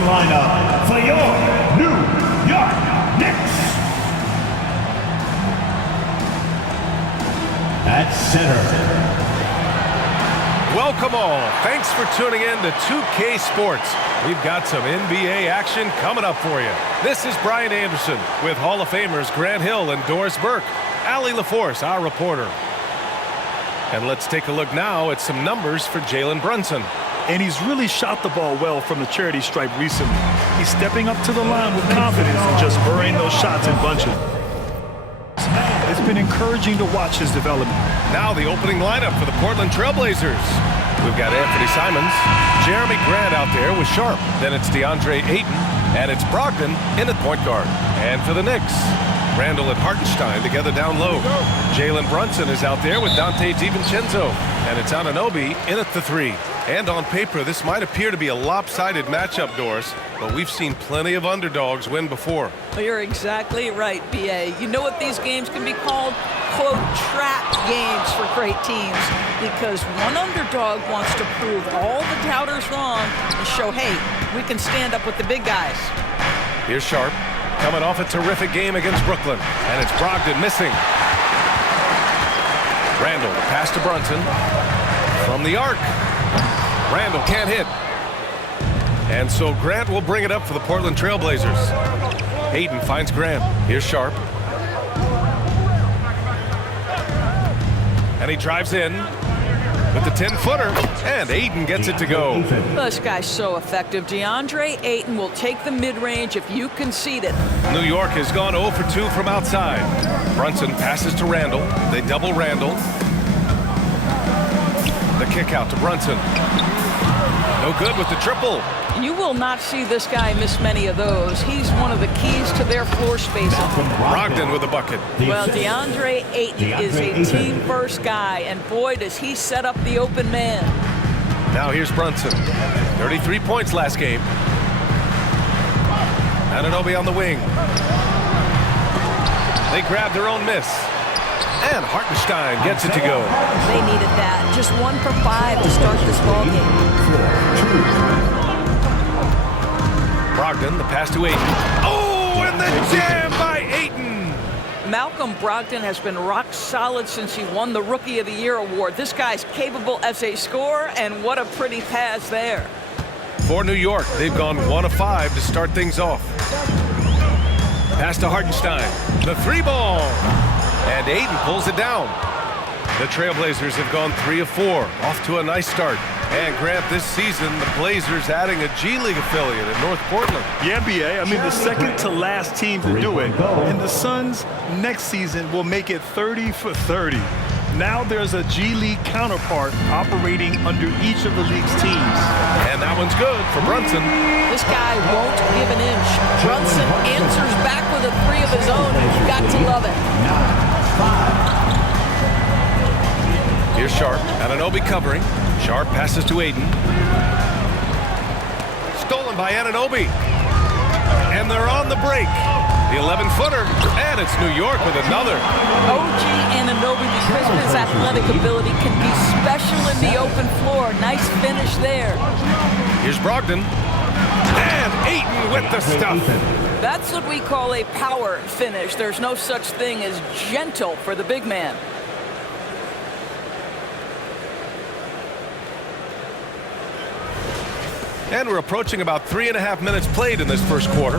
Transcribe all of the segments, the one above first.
starting lineup for your New York Knicks. At center. Welcome all. Thanks for tuning in to 2K Sports. We've got some NBA action coming up for you. This is Brian Anderson with Hall of Famers Grant Hill and Doris Burke. Allie LaForce, our reporter. And let's take a look now at some numbers for Jalen Brunson. And he's really shot the ball well from the charity stripe recently. He's stepping up to the line with confidence and just burying those shots in bunches. It's been encouraging to watch his development. Now the opening lineup for the Portland Trailblazers. We've got Anthony Simons, Jeremy Grant out there with Sharp. Then it's DeAndre Ayton, and it's Brogdon in at point guard. And for the Knicks, Randall and Hartenstein together down low. Jalen Brunson is out there with Dante DiVincenzo. And it's Anunoby in at the 3. And on paper, this might appear to be a lopsided matchup, Doris, but we've seen plenty of underdogs win before. Well, you're exactly right, B.A. You know what these games can be called? Quote, trap games for great teams, because one underdog wants to prove all the doubters wrong and show, hey, we can stand up with the big guys. Here's Sharp, coming off a terrific game against Brooklyn, and it's Brogdon missing. Randall, pass to Brunson from the arc. Randall can't hit. And so Grant will bring it up for the Portland Trailblazers. Ayton finds Grant. Here's Sharp. And he drives in with the 10-footer. And Ayton gets it to go. This guy's so effective. DeAndre Ayton will take the mid-range if you concede it. New York has gone 0 for 2 from outside. Brunson passes to Randall. They double Randall. The kick out to Brunson. No good with the triple. You will not see this guy miss many of those. He's one of the keys to their floor spacing. Brogdon with a bucket. Well, DeAndre Ayton is a team-first guy, and boy, does he set up the open man. Now here's Brunson. 33 points last game. Anunoby on the wing. They grab their own miss. And Hartenstein gets it to go. They needed that. Just 1 for 5 to start this ball game. Brogdon, the pass to Ayton. Oh, and the jam by Ayton. Malcolm Brogdon has been rock solid since he won the Rookie of the Year award. This guy's capable as a scorer, and what a pretty pass there. For New York, they've gone 1 of 5 to start things off. Pass to Hartenstein. The 3-ball. And Ayton pulls it down. The Trailblazers have gone 3 of 4, off to a nice start. And Grant, this season, the Blazers adding a G League affiliate in North Portland. Yeah, B.A. I mean, the second to last team to do it. And the Suns next season will make it 30 for 30. Now there's a G League counterpart operating under each of the league's teams. And that one's good for Brunson. This guy won't give an inch. Brunson answers back with a 3 of his own. You've got to love it. Here's Sharp. Anunoby covering. Sharp passes to Ayton. Stolen by Anunoby. And they're on the break. The 11-footer. And it's New York with another. OG Anunoby, because of his athletic ability, can be special in the open floor. Nice finish there. Here's Brogdon. And Ayton with the stuff. That's what we call a power finish. There's no such thing as gentle for the big man. And we're approaching about 3.5 minutes played in this first quarter.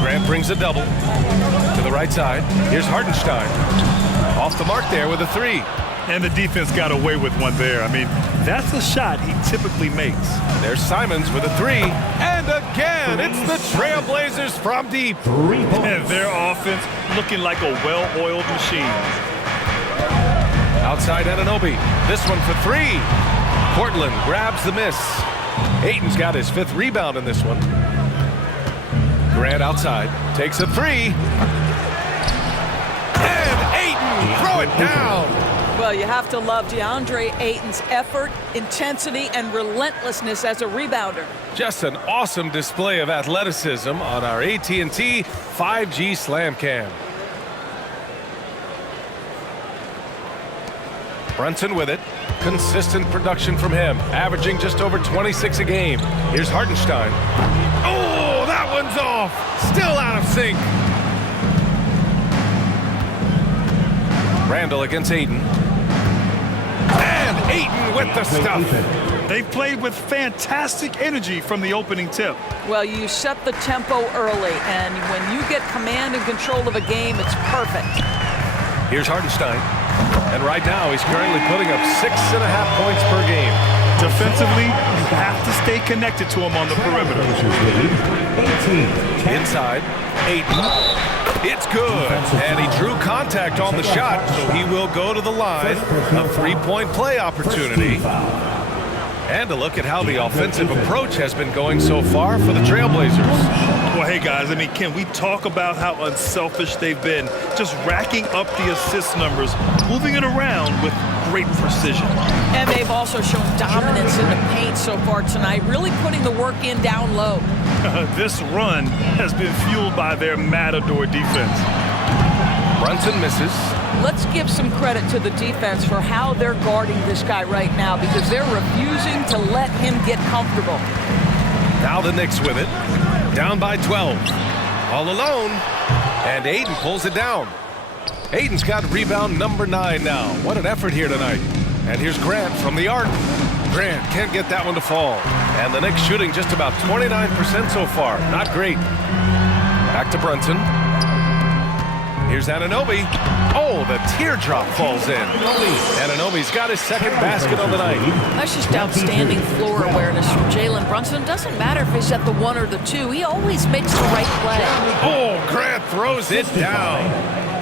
Grant brings a double to the right side. Here's Hartenstein. Off the mark there with a 3. And the defense got away with one there. I mean, that's a shot he typically makes. There's Simons with a 3. And again, it's the Trailblazers from deep. And their offense looking like a well-oiled machine. Outside Anunoby. This one for 3. Portland grabs the miss. Ayton's got his 5th rebound in this one. Grant outside. Takes a 3. And Ayton, throw it down. Well, you have to love DeAndre Ayton's effort, intensity, and relentlessness as a rebounder. Just an awesome display of athleticism on our AT&T 5G Slam Cam. Brunson with it. Consistent production from him, averaging just over 26 a game. Here's Hartenstein. Oh, that one's off. Still out of sync. Randall against Ayton. And Ayton with the stuff. They've played with fantastic energy from the opening tip. Well, you set the tempo early, and when you get command and control of a game, it's perfect. Here's Hartenstein. And right now, he's currently putting up 6.5 points per game. Defensively, you have to stay connected to him on the perimeter. Inside, Ayton. It's good. And he drew contact on the shot, so he will go to the line. A three-point play opportunity. And a look at how the offensive approach has been going so far for the Trailblazers. Well, hey, guys, I mean, can we talk about how unselfish they've been? Just racking up the assist numbers, moving it around with great precision. And they've also shown dominance in the paint so far tonight, really putting the work in down low. This run has been fueled by their matador defense. Brunson misses. Let's give some credit to the defense for how they're guarding this guy right now, because they're refusing to let him get comfortable. Now the Knicks with it. Down by 12. All alone. And Ayton pulls it down. Ayton's got rebound number 9 now. What an effort here tonight. And here's Grant from the arc. Grant can't get that one to fall. And the Knicks shooting just about 29% so far. Not great. Back to Brunson. Here's Anunoby. Oh, the teardrop falls in. Anunoby's got his second basket on the night. That's just outstanding floor awareness from Jalen Brunson. It doesn't matter if he's at the 1 or the 2. He always makes the right play. Oh, Grant throws it down.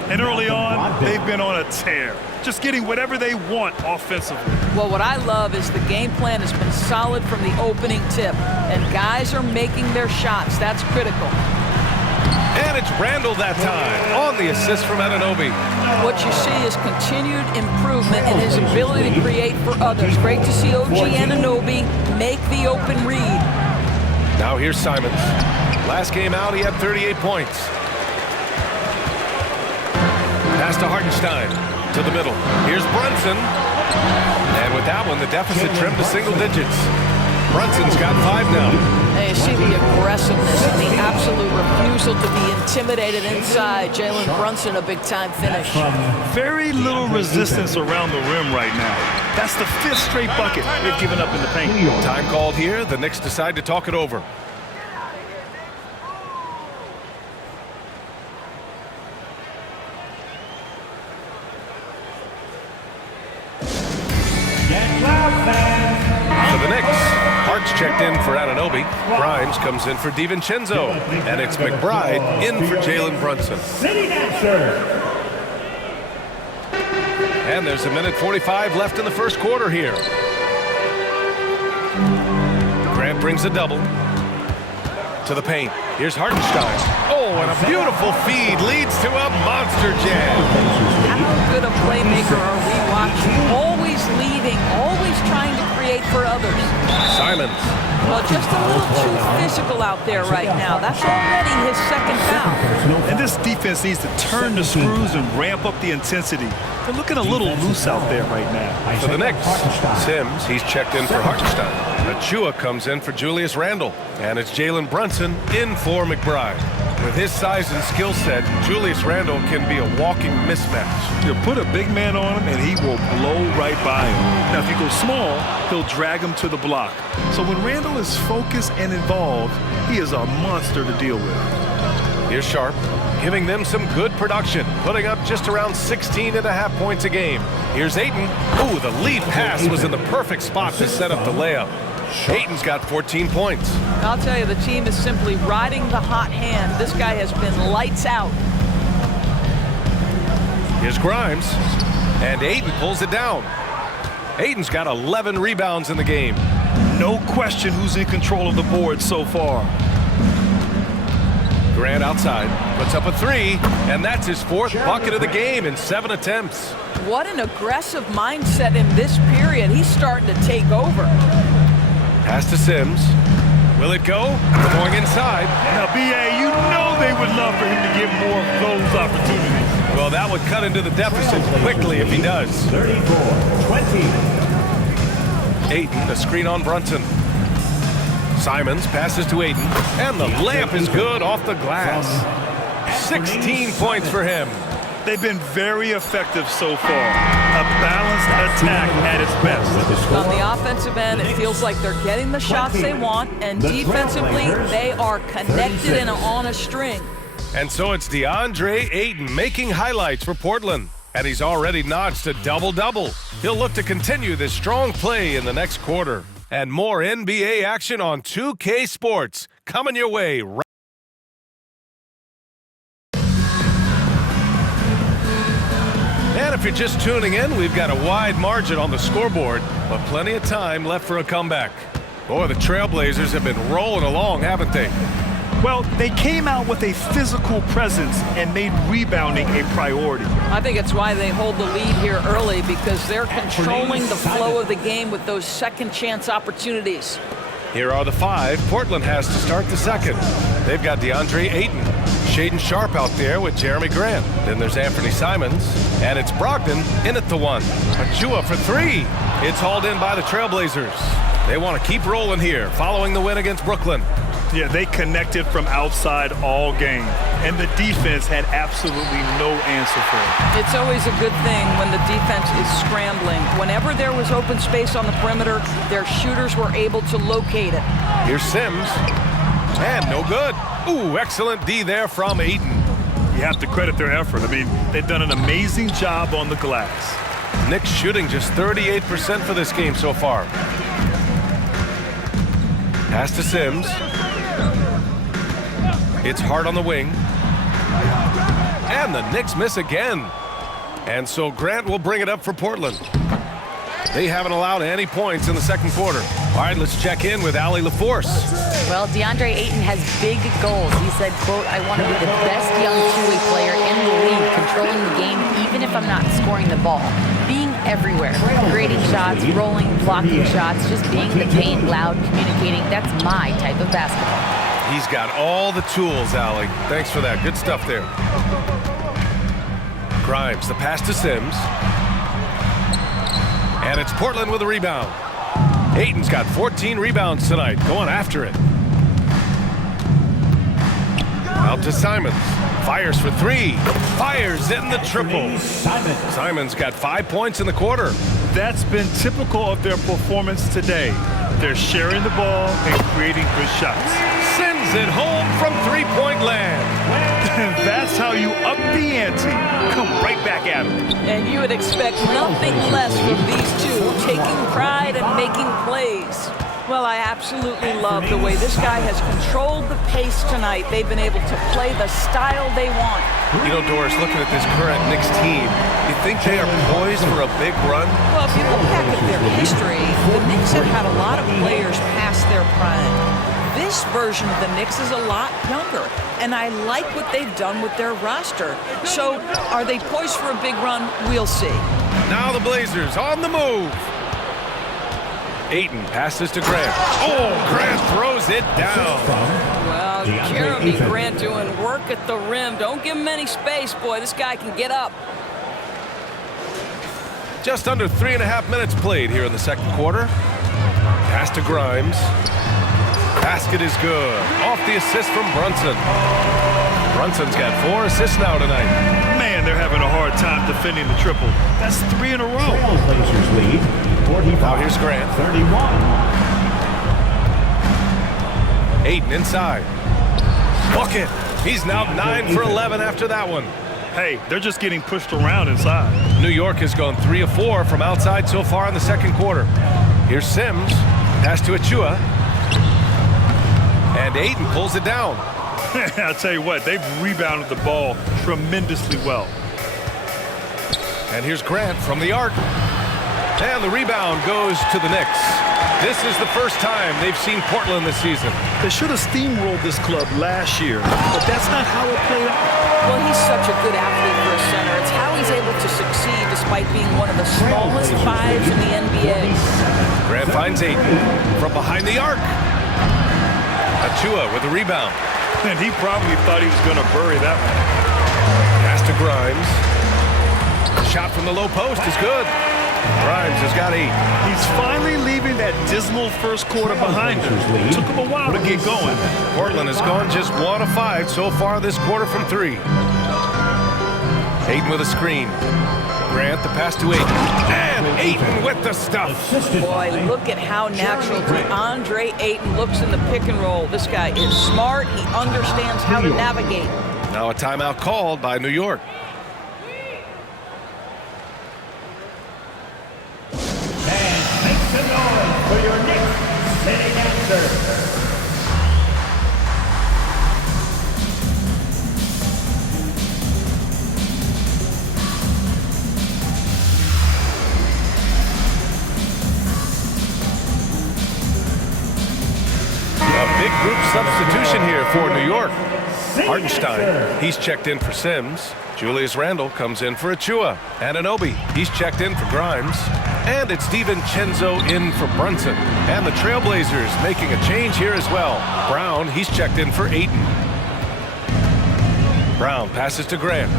And early on, they've been on a tear. Just getting whatever they want offensively. Well, what I love is the game plan has been solid from the opening tip. And guys are making their shots. That's critical. And it's Randall that time on the assist from Anunoby. What you see is continued improvement in his ability to create for others. Great to see OG Anunoby make the open read. Now here's Simons. Last game out, he had 38 points. Pass to Hartenstein to the middle. Here's Brunson. And with that one, the deficit trimmed to single digits. Brunson's got 5 now. And you see the aggressiveness and the absolute refusal to be intimidated inside. Jalen Brunson, a big-time finish. Very little resistance around the rim right now. That's the 5th straight bucket they've given up in the paint. Time called here. The Knicks decide to talk it over. For the Knicks, Hart's checked in for Anunoby. Grimes comes in for DiVincenzo. And it's McBride in for Jalen Brunson. And there's 1:45 left in the first quarter here. Grant brings a double to the paint. Here's Hartenstein. Oh, and a beautiful feed leads to a monster jam. How good a playmaker are we watching? Always leading, always trying to create for others. Simons. Well, just a little too physical out there right now. That's already his second foul. And this defense needs to turn the screws and ramp up the intensity. They're looking a little loose out there right now. For the Knicks, Sims, he's checked in for Hartenstein. Achua comes in for Julius Randle. And it's Jalen Brunson in for McBride. With his size and skill set, Julius Randle can be a walking mismatch. You put a big man on him, and he will blow right by him. Now, if you go small, he'll drag him to the block. So when Randle is focused and involved, he is a monster to deal with. Here's Sharp, giving them some good production, putting up just around 16.5 points a game. Here's Ayton. Ooh, the lead pass was in the perfect spot to set up the layup. Ayton's got 14 points. I'll tell you, the team is simply riding the hot hand. This guy has been lights out. Here's Grimes, and Ayton pulls it down. Ayton's got 11 rebounds in the game. No question who's in control of the board so far. Grant outside, puts up a 3, and that's his 4th bucket of the game in 7 attempts. What an aggressive mindset in this period. He's starting to take over. Pass to Sims. Will it go? Going inside. Now, B.A., you know they would love for him to get more of those opportunities. Well, that would cut into the deficit quickly if he does. 34-20. Ayton, a screen on Brunson. Simons passes to Ayton, and the layup is good off the glass. 16 points for him. They've been very effective so far. A balanced attack at its best. On the offensive end, it feels like they're getting the shots they want, and defensively, they are connected and on a string. And so it's DeAndre Ayton making highlights for Portland. And he's already notched a double-double. He'll look to continue this strong play in the next quarter. And more NBA action on 2K Sports coming your way. And if you're just tuning in, we've got a wide margin on the scoreboard, but plenty of time left for a comeback. Boy, the Trailblazers have been rolling along, haven't they? Well, they came out with a physical presence and made rebounding a priority. I think it's why they hold the lead here early, because they're controlling the flow of the game with those second chance opportunities. Here are the five Portland has to start the second. They've got DeAndre Ayton, Shaedon Sharpe out there with Jeremy Grant. Then there's Anthony Simons, and it's Brogdon in at the one. Achua for three. It's hauled in by the Trailblazers. They want to keep rolling here following the win against Brooklyn. Yeah, they connected from outside all game, and the defense had absolutely no answer for it. It's always a good thing when the defense is scrambling. Whenever there was open space on the perimeter, their shooters were able to locate it. Here's Sims, and no good. Ooh, excellent D there from Ayton. You have to credit their effort. I mean, they've done an amazing job on the glass. Knicks shooting just 38% for this game so far. Pass to Sims. It's hard on the wing. And the Knicks miss again. And so Grant will bring it up for Portland. They haven't allowed any points in the second quarter. All right, let's check in with Allie LaForce. Well, DeAndre Ayton has big goals. He said, quote, "I want to be the best young two-way player in the league, controlling the game even if I'm not scoring the ball. Being everywhere, creating shots, rolling, blocking shots, just being the paint, loud, communicating. That's my type of basketball." He's got all the tools, Allie. Thanks for that. Good stuff there. Grimes, the pass to Sims. And it's Portland with a rebound. Ayton's got 14 rebounds tonight. Going after it. Out to Simons. Fires for three. Fires in the triple. Simons got 5 points in the quarter. That's been typical of their performance today. They're sharing the ball and creating good shots. Sends it home from three-point land. That's how you up the ante. Come right back at them. And you would expect nothing less from these two, taking pride and making plays. Well, I absolutely love the way this guy has controlled the pace tonight. They've been able to play the style they want. You know, Doris, looking at this current Knicks team, you think they are poised for a big run? Well, if you look back at their history, the Knicks have had a lot of players past their prime. This version of the Knicks is a lot younger, and I like what they've done with their roster. So, are they poised for a big run? We'll see. Now the Blazers on the move. Ayton passes to Grant. Oh, Grant throws it down. Well, Jeremy Grant doing work at the rim. Don't give him any space, boy. This guy can get up. Just under 3.5 minutes played here in the second quarter. Pass to Grimes. Basket is good. Off the assist from Brunson. Brunson's got 4 assists now tonight. Man, they're having a hard time defending the triple. That's 3 in a row. Blazers lead 45. Now here's Grant. 31. Ayton inside. Bucket. He's now 9 for 11 after that one. Hey, they're just getting pushed around inside. New York has gone 3 of 4 from outside so far in the second quarter. Here's Sims. Pass to Achua. And Ayton pulls it down. I'll tell you what, they've rebounded the ball tremendously well. And here's Grant from the arc. And the rebound goes to the Knicks. This is the first time they've seen Portland this season. They should have steamrolled this club last year, but that's not how it played out. Well, he's such a good athlete for a center. It's how he's able to succeed despite being one of the smallest fives in the NBA. Grant finds Ayton from behind the arc. Achua with the rebound. And he probably thought he was going to bury that one. Pass to Grimes. The shot from the low post is good. Grimes has got 8. He's finally leaving that dismal first quarter behind him. It took him a while to get going. Portland has gone just 1 of 5 so far this quarter from 3. Ayton with a screen. Grant the pass to Ayton. And Ayton with the stuff. Boy, look at how natural DeAndre Ayton looks in the pick and roll. This guy is smart. He understands how to navigate. Now a timeout called by New York. And make some noise for your Knicks sitting answer. Big group substitution here for New York. Hartenstein, he's checked in for Sims. Julius Randle comes in for Achua. Anunoby, he's checked in for Grimes. And it's DiVincenzo in for Brunson. And the Trailblazers making a change here as well. Brown, he's checked in for Ayton. Brown passes to Grant.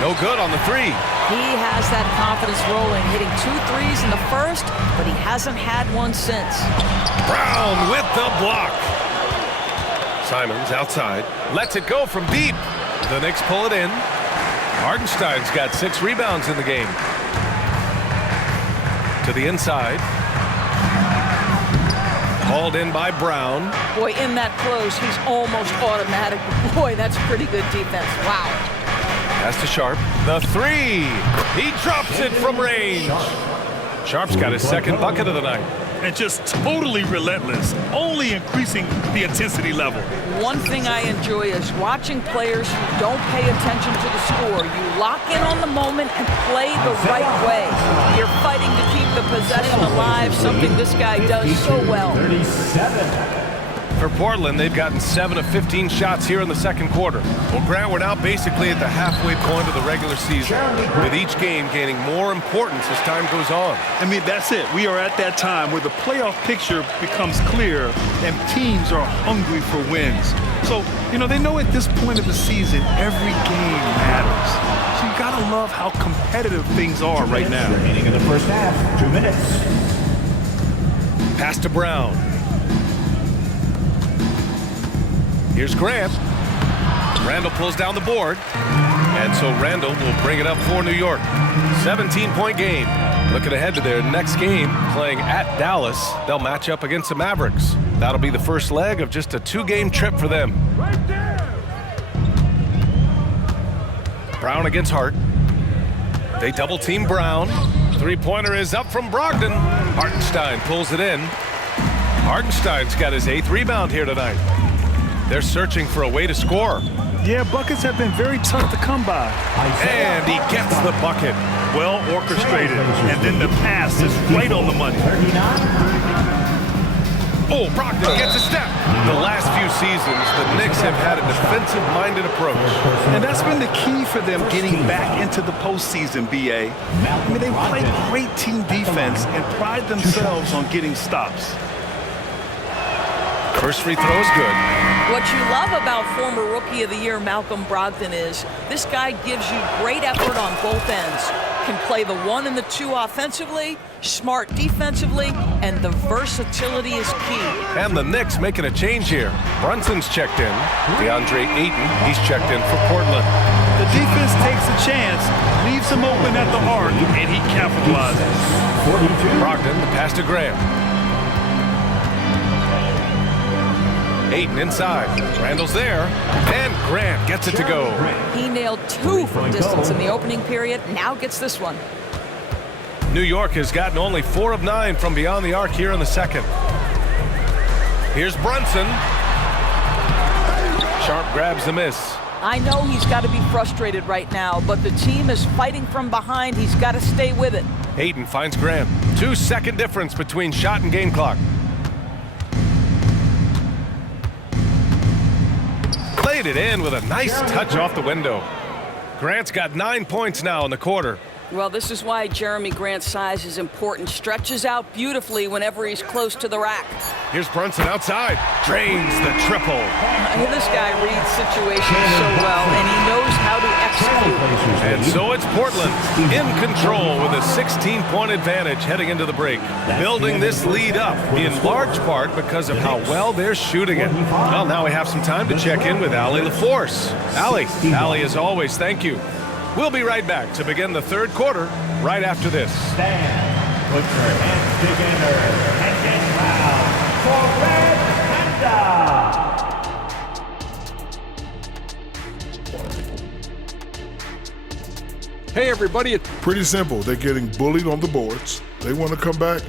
No good on the 3. He has that confidence rolling, hitting 2 threes in the first, but he hasn't had one since. Brown with the block. Simons outside. Lets it go from deep. The Knicks pull it in. Hartenstein's got 6 rebounds in the game. To the inside. Hauled in by Brown. Boy, in that close, he's almost automatic. Boy, that's pretty good defense. Wow. Pass to Sharp. The 3. He drops it from range. Sharp's got his second bucket of the night. And just totally relentless, only increasing the intensity level. One thing I enjoy is watching players who don't pay attention to the score. You lock in on the moment and play the right way. You're fighting to keep the possession alive, something this guy does so well. 37. For Portland, they've gotten 7 of 15 shots here in the second quarter. Well, Grant, we're now basically at the halfway point of the regular season, with each game gaining more importance as time goes on. I mean, that's it. We are at that time where the playoff picture becomes clear and teams are hungry for wins. So, you know, they know at this point of the season, every game matters. So you got to love how competitive things are right now. Remaining in the first half, 2 minutes. Pass to Brown. Here's Grant. Randle pulls down the board. And so Randle will bring it up for New York. 17-point game. Looking ahead to their next game, playing at Dallas. They'll match up against the Mavericks. That'll be the first leg of just a 2-game trip for them. Right there. Brown against Hart. They double team Brown. 3-pointer is up from Brogdon. Hartenstein pulls it in. Hartenstein's got his 8th rebound here tonight. They're searching for a way to score. Yeah, buckets have been very tough to come by. And he gets the bucket. Well orchestrated. And then the pass is right on the money. 39. Oh, Brogdon gets a step. The last few seasons, the Knicks have had a defensive-minded approach. And that's been the key for them getting back into the postseason, B.A. I mean, they play great team defense and pride themselves on getting stops. First free throw is good. What you love about former Rookie of the Year Malcolm Brogdon is this guy gives you great effort on both ends. Can play the 1 and the 2 offensively, smart defensively, and the versatility is key. And the Knicks making a change here. Brunson's checked in. DeAndre Ayton, he's checked in for Portland. The defense takes a chance, leaves him open at the arc, and he capitalizes. 42. Brogdon, the pass to Graham. Ayton inside. Randle's there. And Grant gets it to go. He nailed 2 from distance in the opening period, now gets this one. New York has gotten only 4 of 9 from beyond the arc here in the second. Here's Brunson. Sharp grabs the miss. I know he's got to be frustrated right now, but the team is fighting from behind. He's got to stay with it. Ayton finds Grant. 2-second difference between shot and game clock. Laid it in with a nice touch off the window. Grant's got 9 points now in the quarter. Well, this is why Jeremy Grant's size is important. Stretches out beautifully whenever he's close to the rack. Here's Brunson outside. Drains the triple. This guy reads situations so well, and he knows how to execute. And so it's Portland in control with a 16-point advantage heading into the break. Building this lead up in large part because of how well they're shooting it. Well, now we have some time to check in with Allie LaForce. Allie, as always, thank you. We'll be right back to begin the third quarter right after this. Stand, put your hands together, and get loud for Red Panda. Hey, everybody. Pretty simple. They're getting bullied on the boards. They want to come back.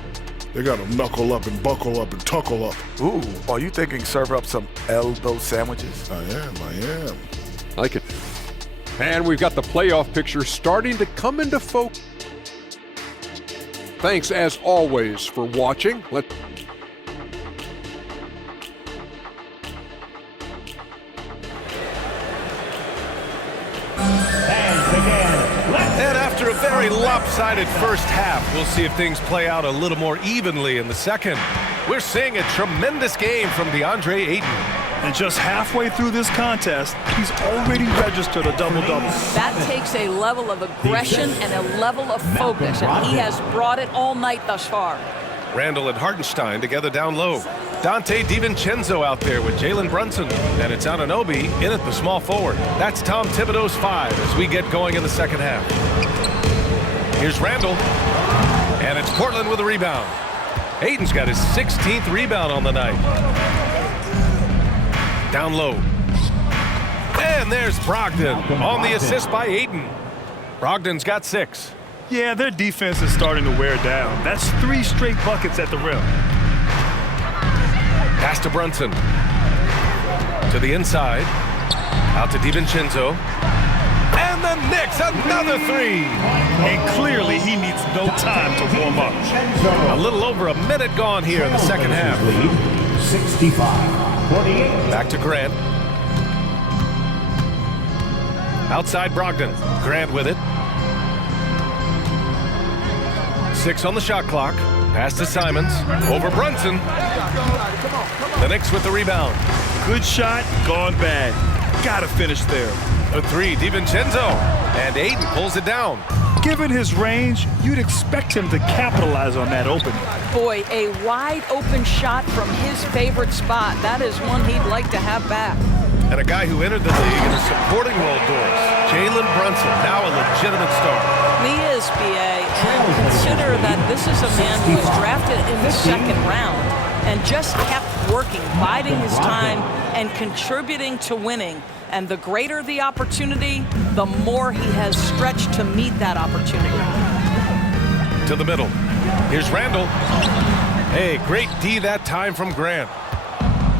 They got to knuckle up and buckle up and tuckle up. Ooh, are you thinking serve up some elbow sandwiches? I am. Like it. And we've got the playoff picture starting to come into focus. Thanks, as always, for watching. And after a very lopsided first half, we'll see if things play out a little more evenly in the second. We're seeing a tremendous game from DeAndre Ayton. And just halfway through this contest, he's already registered a double-double. That takes a level of aggression and a level of focus, and he has brought it all night thus far. Randall and Hartenstein together down low. Dante DiVincenzo out there with Jalen Brunson. And it's Anunoby in at the small forward. That's Tom Thibodeau's 5 as we get going in the second half. Here's Randall. And it's Portland with a rebound. Ayton's got his 16th rebound on the night. Down low. And there's Brogdon on the assist by Ayton. Brogdon's got 6. Yeah, their defense is starting to wear down. That's 3 straight buckets at the rim. Pass to Brunson. To the inside. Out to DiVincenzo. And the Knicks, another 3. And clearly he needs no time to warm up. A little over a minute gone here in the second half. 65-48. Back to Grant. Outside Brogdon. Grant with it. 6 on the shot clock. Pass to Simons. Over Brunson. The Knicks with the rebound. Good shot, gone bad. Gotta finish there. The 3, DiVincenzo. And Ayton pulls it down. Given his range, you'd expect him to capitalize on that opening. Boy, a wide open shot from his favorite spot. That is one he'd like to have back. And a guy who entered the league in a supporting role, Doris. Jalen Brunson, now a legitimate star. He is, B.A., and consider that this is a man who was drafted in the second round and just kept working, biding his time and contributing to winning. And the greater the opportunity, the more he has stretched to meet that opportunity. To the middle. Here's Randall. Hey, great D that time from Grant.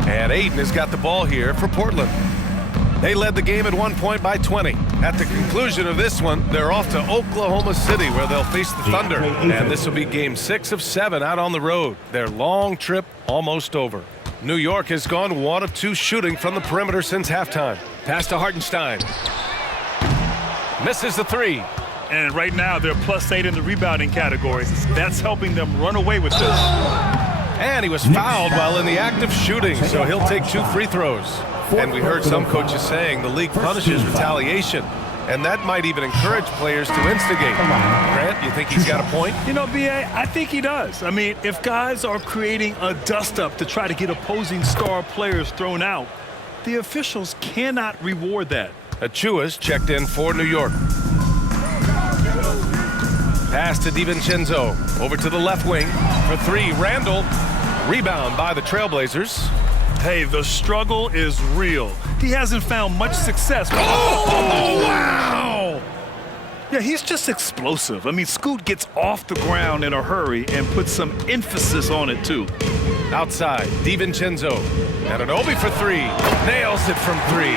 And Ayton has got the ball here for Portland. They led the game at one point by 20. At the conclusion of this one, they're off to Oklahoma City where they'll face the Thunder. And this will be game 6 of 7 out on the road. Their long trip almost over. New York has gone 1 of 2 shooting from the perimeter since halftime. Pass to Hartenstein. Misses the 3. And right now they're +8 in the rebounding category. That's helping them run away with this. And he was fouled while in the act of shooting, so he'll take 2 free throws. And we heard some coaches saying the league punishes retaliation, and that might even encourage players to instigate. Grant, you think he's got a point? You know, B.A., I think he does. I mean, if guys are creating a dust-up to try to get opposing star players thrown out, the officials cannot reward that. Achua's checked in for New York. Pass to DiVincenzo. Over to the left wing for 3. Randall. Rebound by the Trailblazers. Hey, the struggle is real. He hasn't found much success. Oh, wow! Yeah, he's just explosive. I mean, Scoot gets off the ground in a hurry and puts some emphasis on it, too. Outside, DiVincenzo. Anunoby for 3. Nails it from 3.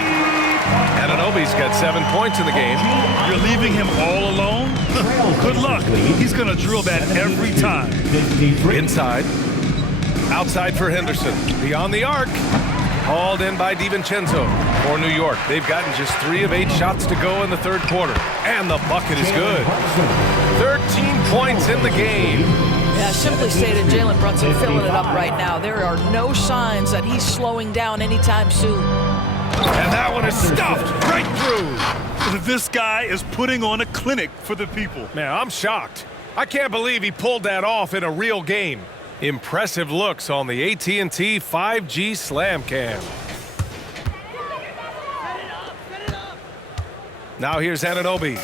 Anunoby's got 7 points in the game. You're leaving him all alone? Good luck. He's going to drill that every time. Inside. Outside for Henderson. Beyond the arc. Hauled in by DiVincenzo. For New York, they've gotten just 3 of 8 shots to go in the third quarter. And the bucket is good. 13 points in the game. Yeah, simply stated, Jalen Brunson filling it up right now. There are no signs that he's slowing down anytime soon. And that one is stuffed right through. This guy is putting on a clinic for the people. Man, I'm shocked. I can't believe he pulled that off in a real game. Impressive looks on the AT&T 5G Slam Cam. Now here's Anunoby.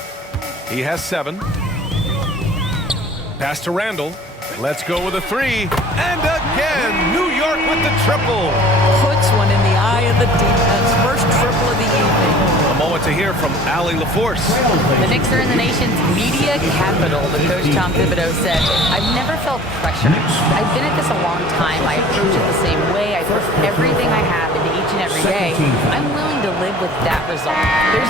He has 7. Pass to Randall. Let's go with a 3. And again, New York with the triple. Puts one in the eye of the defense. First triple of the evening. A moment to hear from Allie LaForce. The Knicks are in the nation's media capital, the coach Tom Thibodeau said. I've never felt pressure. I've been at this a long time. I approach it the same way. I put everything I have into each and every day. I'm willing to live with that result. There's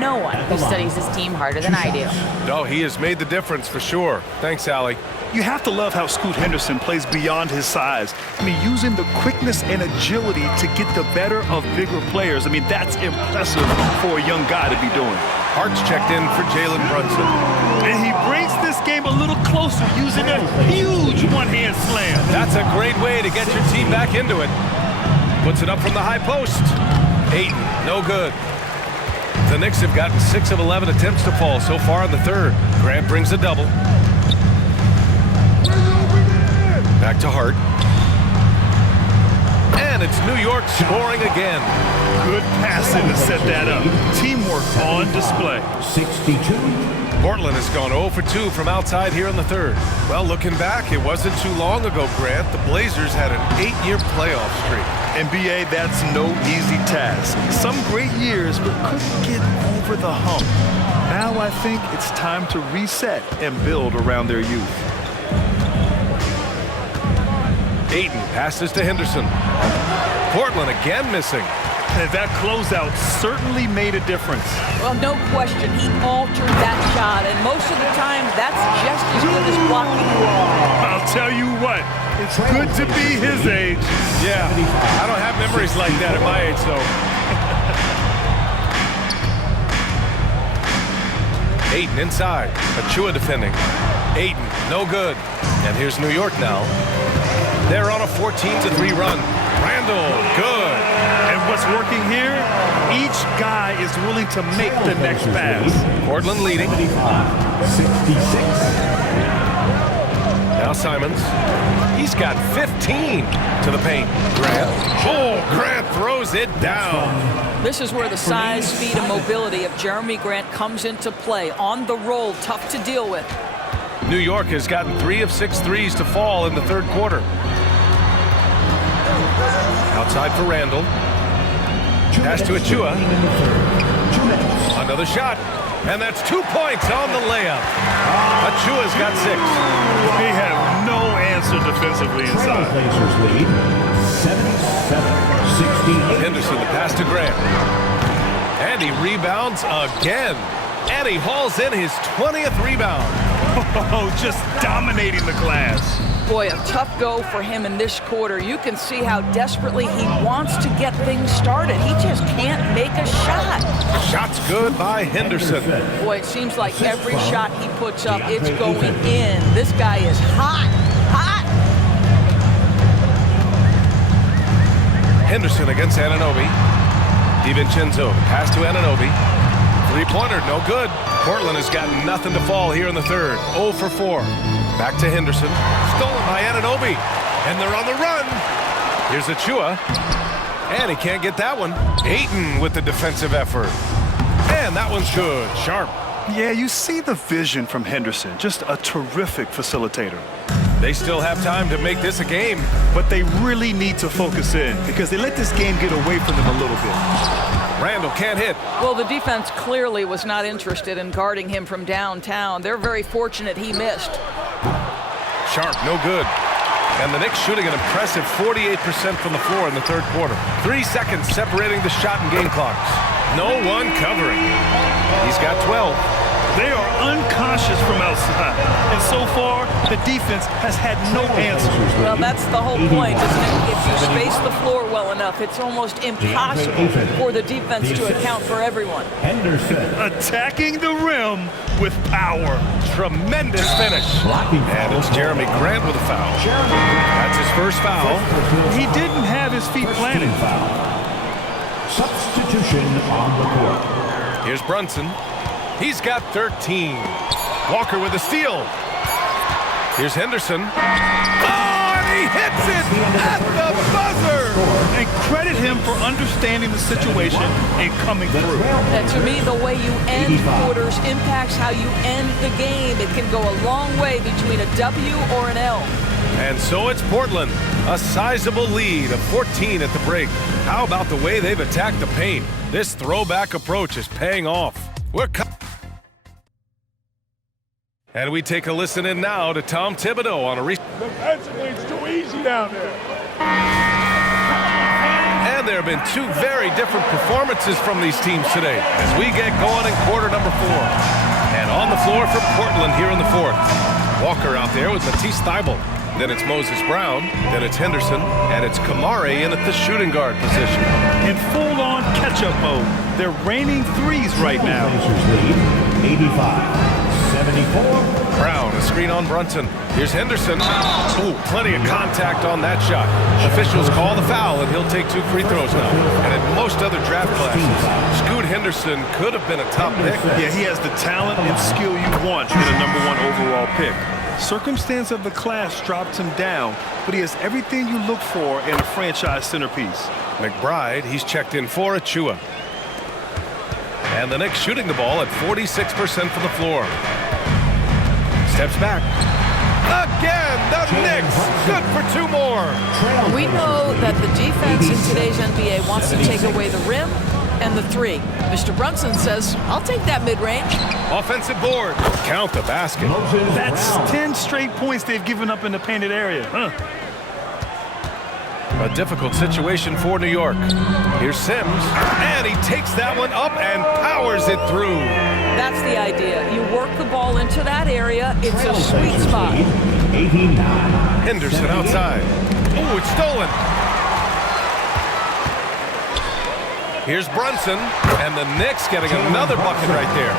no one who studies this team harder than I do. No, he has made the difference for sure. Thanks, Allie. You have to love how Scoot Henderson plays beyond his size. I mean, using the quickness and agility to get the better of bigger players. I mean, that's impressive for a young guy to be doing. Hart's checked in for Jalen Brunson. And he brings this game a little closer using a huge one-hand slam. That's a great way to get your team back into it. Puts it up from the high post. 8, no good. The Knicks have gotten 6 of 11 attempts to fall so far in the third. Grant brings a double. Back to Hart. And it's New York scoring again. Good passing to set that up. Teamwork on display. 62. Portland has gone 0 for 2 from outside here in the third. Well, looking back, it wasn't too long ago, Grant. The Blazers had an 8-year playoff streak. NBA, that's no easy task. Some great years, but couldn't get over the hump. Now I think it's time to reset and build around their youth. Ayton passes to Henderson. Portland again missing. And that closeout certainly made a difference. Well, no question, he altered that shot, and most of the time, that's just as good as blocking. I'll tell you what, it's good to be his age. Yeah, I don't have memories like that at my age, though. Ayton inside. Achua defending. Ayton, no good. And here's New York now. They're on a 14-3 run. Randall, good. And what's working here? Each guy is willing to make the next pass. Portland leading. 66. Now Simons. He's got 15 to the paint. Grant. Oh, Grant throws it down. This is where the size, speed, and mobility of Jeremy Grant comes into play. On the roll, tough to deal with. New York has gotten 3 of 6 threes to fall in the third quarter. Outside for Randall. Pass to Achua. Another shot. And that's 2 points on the layup. Achua's got 6. They have no answer defensively inside. Blazers lead 77-68. Henderson, the pass to Grant. And he rebounds again. And he hauls in his 20th rebound. Oh, just dominating the glass. Boy, a tough go for him in this quarter. You can see how desperately he wants to get things started. He just can't make a shot. Shot's good by Henderson. Boy, it seems like every shot he puts up, it's going in. This guy is hot, hot. Henderson against Anunoby. DiVincenzo, pass to Anunoby. Three-pointer, no good. Portland has got nothing to fall here in the third. 0 for 4. Back to Henderson. Stolen by Anunoby. And they're on the run. Here's Achua. And he can't get that one. Ayton with the defensive effort. And that one's good. Sharp. Yeah, you see the vision from Henderson. Just a terrific facilitator. They still have time to make this a game. But they really need to focus in because they let this game get away from them a little bit. Randall can't hit. Well, the defense clearly was not interested in guarding him from downtown. They're very fortunate he missed. Sharp, no good. And the Knicks shooting an impressive 48% from the floor in the third quarter. 3 seconds separating the shot and game clocks. No one covering. He's got 12. They are unconscious from outside. And so far, the defense has had no answer. Well, that's the whole point, isn't it? If you space the floor well enough. It's almost impossible for the defense to account for everyone. Henderson. Attacking the rim with power. Tremendous finish. And it's Jeremy Grant with a foul. That's his first foul. He didn't have his feet planted. Substitution on the court. Here's Brunson. He's got 13. Walker with a steal. Here's Henderson. Oh, and he hits it at the buzzer. And credit him for understanding the situation and coming through. And to me, the way you end quarters impacts how you end the game. It can go a long way between a W or an L. And so it's Portland, a sizable lead of 14 at the break. How about the way they've attacked the paint? This throwback approach is paying off. And we take a listen in now to Tom Thibodeau on a Defensively, it's too easy down there. And there have been two very different performances from these teams today as we get going in quarter number 4. And on the floor for Portland here in the 4th. Walker out there with Matisse Thybulle. Then it's Moses Brown. Then it's Henderson. And it's Kamari in at the shooting guard position. In full-on catch-up mode. They're raining threes right now. 85-74. Brown, a screen on Brunson. Here's Henderson. Ooh, plenty of contact on that shot. Officials call the foul, and he'll take 2 free throws now. And in most other draft classes, Scoot Henderson could have been a top pick. Yeah, he has the talent and skill you want in a #1 overall pick. Circumstance of the class dropped him down, but he has everything you look for in a franchise centerpiece. McBride, he's checked in for Achua. And the Knicks shooting the ball at 46% from the floor. Steps back. Again, the Knicks. Good for 2 more. We know that the defense in today's NBA wants to take away the rim and the 3. Mr. Brunson says, I'll take that mid-range. Offensive board. Count the basket. That's 10 straight points they've given up in the painted area. A difficult situation for New York. Here's Sims, and he takes that one up and powers it through. That's the idea. You work the ball into that area. It's a sweet spot. 89. Henderson outside. Oh, it's stolen. Here's Brunson, and the Knicks getting another bucket right there.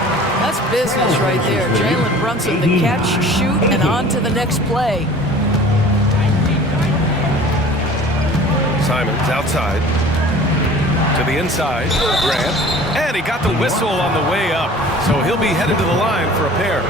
That's business right there. Jalen Brunson, the catch, shoot, and on to the next play. Simons outside. To the inside. Grant. And he got the whistle on the way up. So he'll be headed to the line for a pair.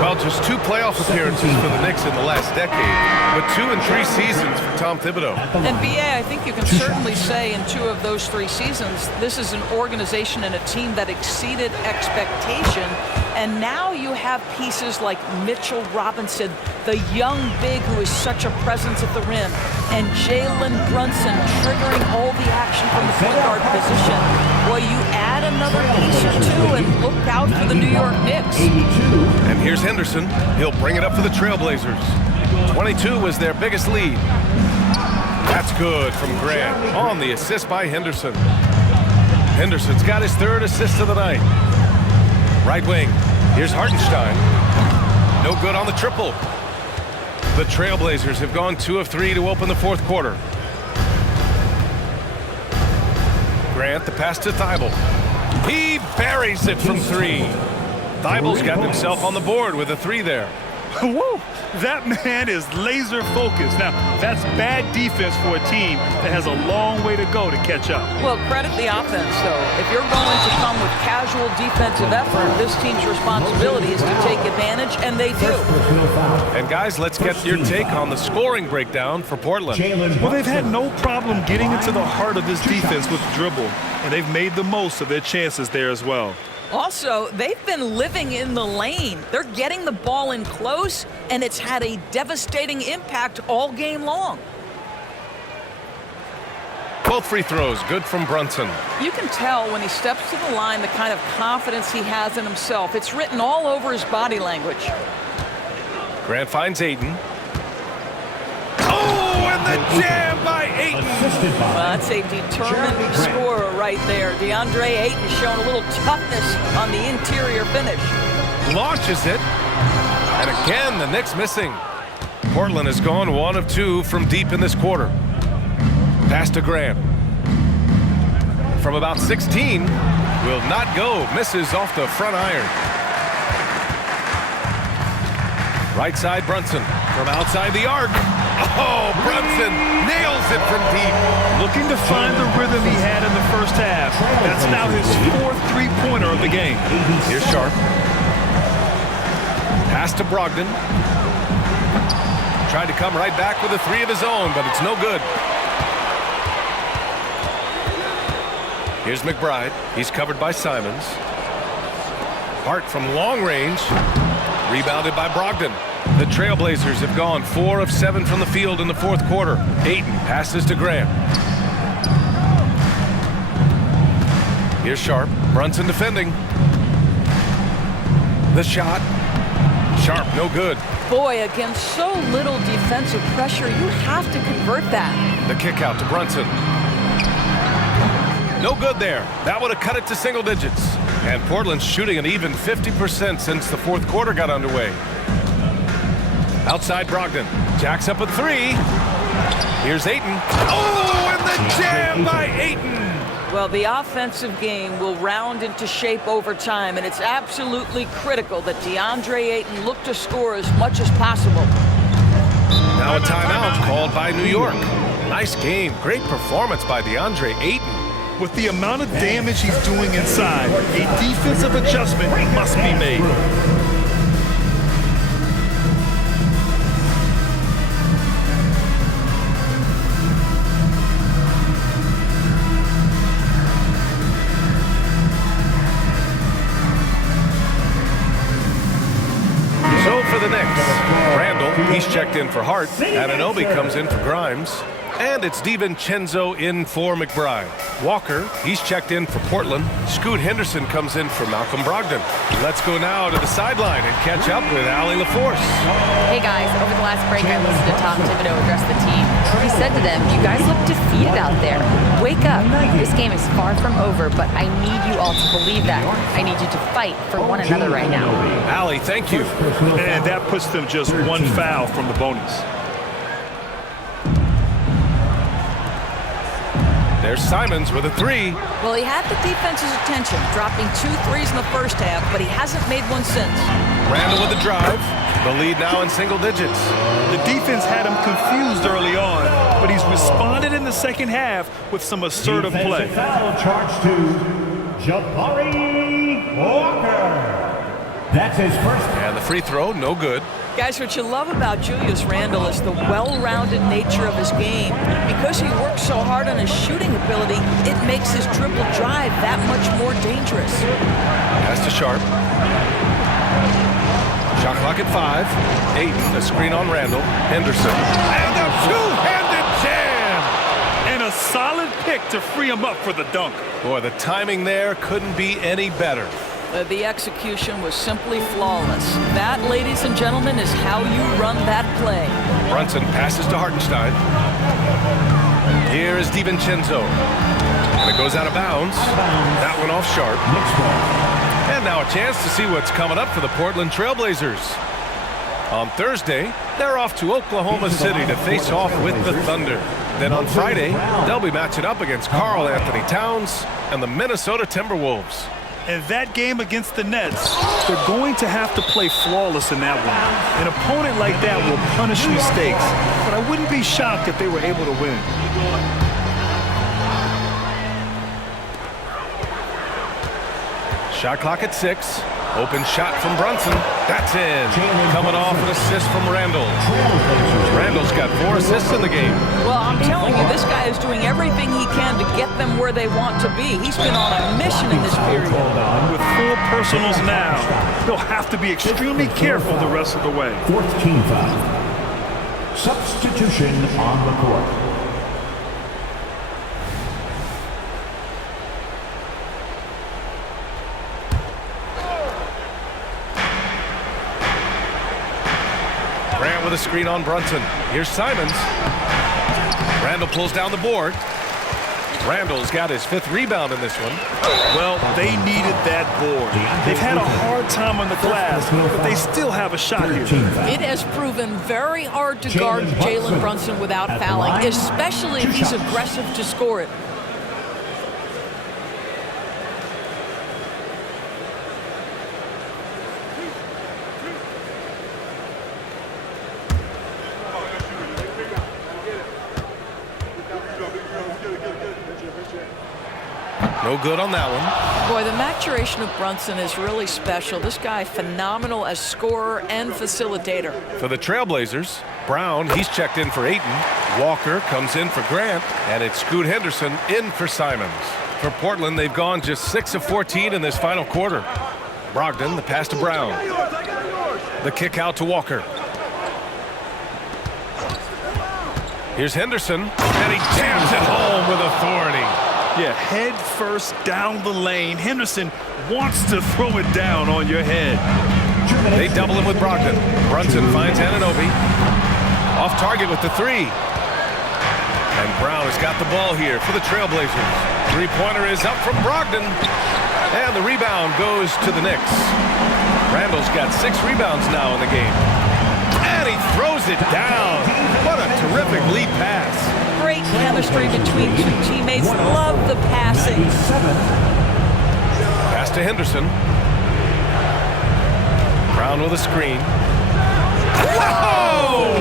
Well, just 2 playoff appearances for the Knicks in the last decade, but 2 in 3 seasons for Tom Thibodeau. And B.A., I think you can certainly say in 2 of those 3 seasons, this is an organization and a team that exceeded expectation. And now you have pieces like Mitchell Robinson, the young big who is such a presence at the rim, and Jalen Brunson triggering all the action from the point guard position. Well, you add another piece or 2 and look out for the New York Knicks. And here's Henderson. He'll bring it up for the Trailblazers. 22 was their biggest lead. That's good from Grant on the assist by Henderson. Henderson's got his 3rd assist of the night. Right wing. Here's Hartenstein. No good on the triple. The Trailblazers have gone 2 of 3 to open the 4th quarter. Grant, the pass to Thybulle. He buries it from 3. Thybulle's got himself on the board with a 3 there. Woo! That man is laser focused. Now, that's bad defense for a team that has a long way to go to catch up. Well, credit the offense, though. If you're going to come with casual defensive effort, this team's responsibility is to take advantage, and they do. And guys, let's get your take on the scoring breakdown for Portland. Well, they've had no problem getting into the heart of this defense with the dribble, and they've made the most of their chances there as well. Also, they've been living in the lane. They're getting the ball in close, and it's had a devastating impact all game long. Both free throws, good from Brunson. You can tell when he steps to the line the kind of confidence he has in himself. It's written all over his body language. Grant finds Ayton. Oh, and the jam by Ayton. Well, that's a determined scorer right there. DeAndre Ayton showing a little toughness on the interior finish. Launches it. And again, the Knicks missing. Portland has gone 1 of 2 from deep in this quarter. Pass to Grant. From about 16, will not go. Misses off the front iron. Right side, Brunson. From outside the arc. Oh, Brunson nails it from deep. Looking to find the rhythm he had in the first half. That's now his 4th three-pointer of the game. Here's Sharp. Pass to Brogdon. Tried to come right back with a 3 of his own, but it's no good. Here's McBride. He's covered by Simons. Hart from long range. Rebounded by Brogdon. The Trailblazers have gone 4 of 7 from the field in the 4th quarter. Ayton passes to Grant. Here's Sharp. Brunson defending. The shot. Sharp, no good. Boy, against so little defensive pressure, you have to convert that. The kick out to Brunson. No good there. That would have cut it to single digits. And Portland's shooting an even 50% since the 4th quarter got underway. Outside Brogdon. Jacks up a 3. Here's Ayton. Oh, and the jam by Ayton. Well, the offensive game will round into shape over time, and it's absolutely critical that DeAndre Ayton look to score as much as possible. Now a timeout called by New York. Nice game. Great performance by DeAndre Ayton. With the amount of damage he's doing inside, a defensive adjustment must be made. So for the Knicks, Randall, he's checked in for Hart. Anunoby comes in for Grimes. And it's DiVincenzo in for McBride. Walker, he's checked in for Portland. Scoot Henderson comes in for Malcolm Brogdon. Let's go now to the sideline and catch up with Allie LaForce. Hey guys, over the last break I listened to Tom Thibodeau address the team. He said to them, you guys look defeated out there. Wake up. This game is far from over, but I need you all to believe that. I need you to fight for one another right now. Allie, thank you. And that puts them just 1 foul from the bonus. There's Simons with a 3. Well, he had the defense's attention, dropping 2 threes in the first half, but he hasn't made one since. Randall with the drive. The lead now in single digits. The defense had him confused early on, but he's responded in the second half with some assertive play. Foul charged to Jabari Walker. That's his first. And the free throw, no good. Guys, what you love about Julius Randle is the well-rounded nature of his game. Because he works so hard on his shooting ability, it makes his dribble drive that much more dangerous. Pass to Sharp. Shot clock at 5. Ayton, a screen on Randall. Henderson. And a two-handed jam! And a solid pick to free him up for the dunk. Boy, the timing there couldn't be any better. The execution was simply flawless. That, ladies and gentlemen, is how you run that play. Brunson passes to Hartenstein. Here is DiVincenzo. And it goes out of bounds. That one off Sharp. And now a chance to see what's coming up for the Portland Trailblazers. On Thursday, they're off to Oklahoma City to face off with the Thunder. Then on Friday, they'll be matching up against Karl Anthony Towns and the Minnesota Timberwolves. And that game against the Nets, they're going to have to play flawless in that one. An opponent like that will punish mistakes, but I wouldn't be shocked if they were able to win. Shot clock at 6. Open shot from Brunson. That's in. Coming off an assist from Randall. Randall's got 4 assists in the game. Well, I'm telling you, this guy is doing everything he can to get them where they want to be. He's been on a mission in this period. With 4 personals now, they'll have to be extremely careful the rest of the way. 4th team foul. Substitution on the court. With a screen on Brunson. Here's Simons. Randall pulls down the board. Randall's got his 5th rebound in this one. Well, they needed that board. They've had a hard time on the glass, but they still have a shot here. It has proven very hard to guard Jalen Brunson without fouling, especially if he's aggressive to score it. No good on that one. Boy, the maturation of Brunson is really special. This guy, phenomenal as scorer and facilitator. For the Trailblazers, Brown, he's checked in for Ayton. Walker comes in for Grant, and it's Scoot Henderson in for Simons. For Portland, they've gone just 6 of 14 in this final quarter. Brogdon, the pass to Brown. The kick out to Walker. Here's Henderson, and he jams it home with authority. Yeah, head first down the lane. Henderson wants to throw it down on your head. They double him with Brogdon. Brunson finds Anunoby. Off target with the 3. And Brown has got the ball here for the Trailblazers. 3-pointer is up from Brogdon. And the rebound goes to the Knicks. Randall's got 6 rebounds now in the game. And he throws it down. What a terrific lead pass. Great chemistry between two teammates. Love the passing. Pass to Henderson. Brown with a screen. Whoa!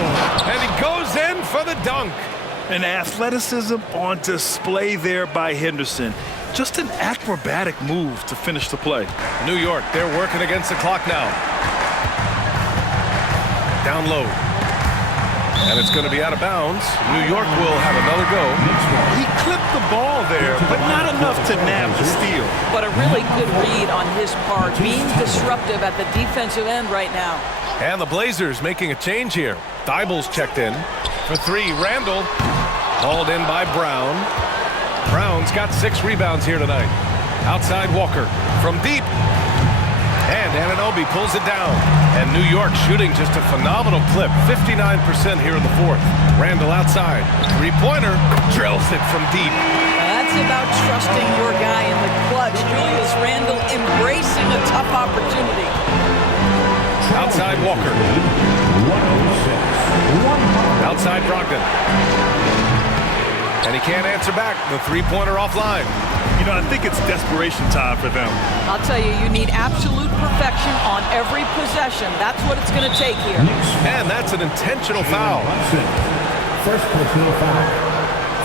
And he goes in for the dunk. An athleticism on display there by Henderson. Just an acrobatic move to finish the play. New York, they're working against the clock now. Down low. And it's going to be out of bounds. New York will have another go. He clipped the ball there, but not enough to nab the steal. But a really good read on his part, being disruptive at the defensive end right now. And the Blazers making a change here. Thybulle's checked in for 3. Randall hauled in by Brown. Brown's got 6 rebounds here tonight. Outside Walker from deep. And Anunoby pulls it down. And New York shooting just a phenomenal clip. 59% here in the 4th. Randall outside. 3-pointer. Drills it from deep. That's about trusting your guy in the clutch. Julius Randle embracing a tough opportunity. Outside Walker. Outside Brogdon. And he can't answer back. The 3-pointer offline. You know, I think it's desperation time for them. I'll tell you, you need absolute perfection on every possession. That's what it's going to take here. And that's an intentional foul. First personal foul.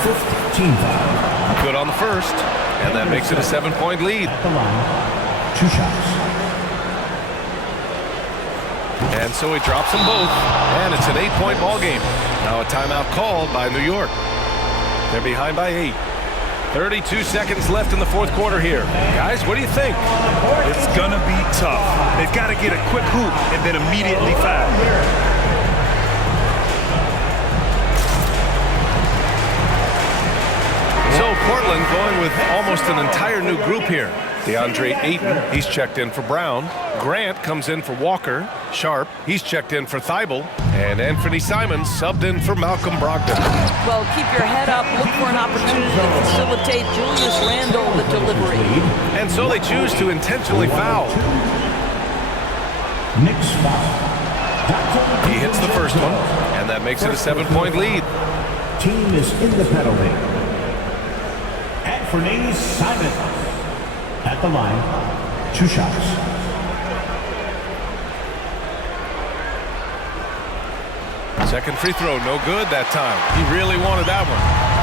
5th team foul. Good on the first. And that makes it a 7-point lead. At the line, 2 shots. And so he drops them both. And it's an 8-point ball game. Now a timeout called by New York. They're behind by 8. 32 seconds left in the 4th quarter here. Guys, what do you think? It's going to be tough. They've got to get a quick hoop and then immediately foul. So Portland going with almost an entire new group here. DeAndre Ayton, he's checked in for Brown. Grant comes in for Walker. Sharp, he's checked in for Thybulle. And Anthony Simons subbed in for Malcolm Brogdon. Well, keep your head up. Look for an opportunity to facilitate Julius Randle the delivery. And so they choose to intentionally foul. Knicks foul. He hits the first one, and that makes it a 7-point lead. Team is in the penalty. Anthony Simons. At the line, 2 shots. Second free throw, no good that time. He really wanted that one.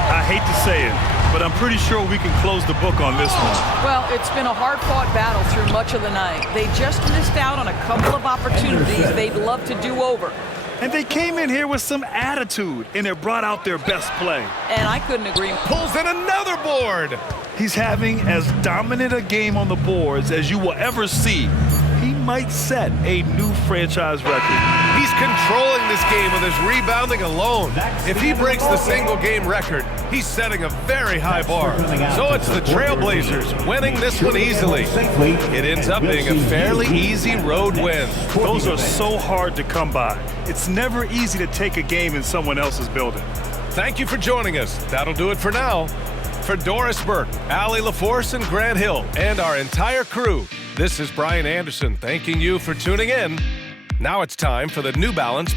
I hate to say it, but I'm pretty sure we can close the book on this one. Well, it's been a hard-fought battle through much of the night. They just missed out on a couple of opportunities they'd love to do over. And they came in here with some attitude, and they brought out their best play. And I couldn't agree. Pulls in another board. He's having as dominant a game on the boards as you will ever see. He might set a new franchise record. He's controlling this game with his rebounding alone. If he breaks the single-game record, he's setting a very high bar. So it's the Trailblazers winning this one easily. It ends up being a fairly easy road win. Those are so hard to come by. It's never easy to take a game in someone else's building. Thank you for joining us. That'll do it for now. For Doris Burke, Allie LaForce, and Grant Hill, and our entire crew, this is Brian Anderson thanking you for tuning in. Now it's time for the New Balance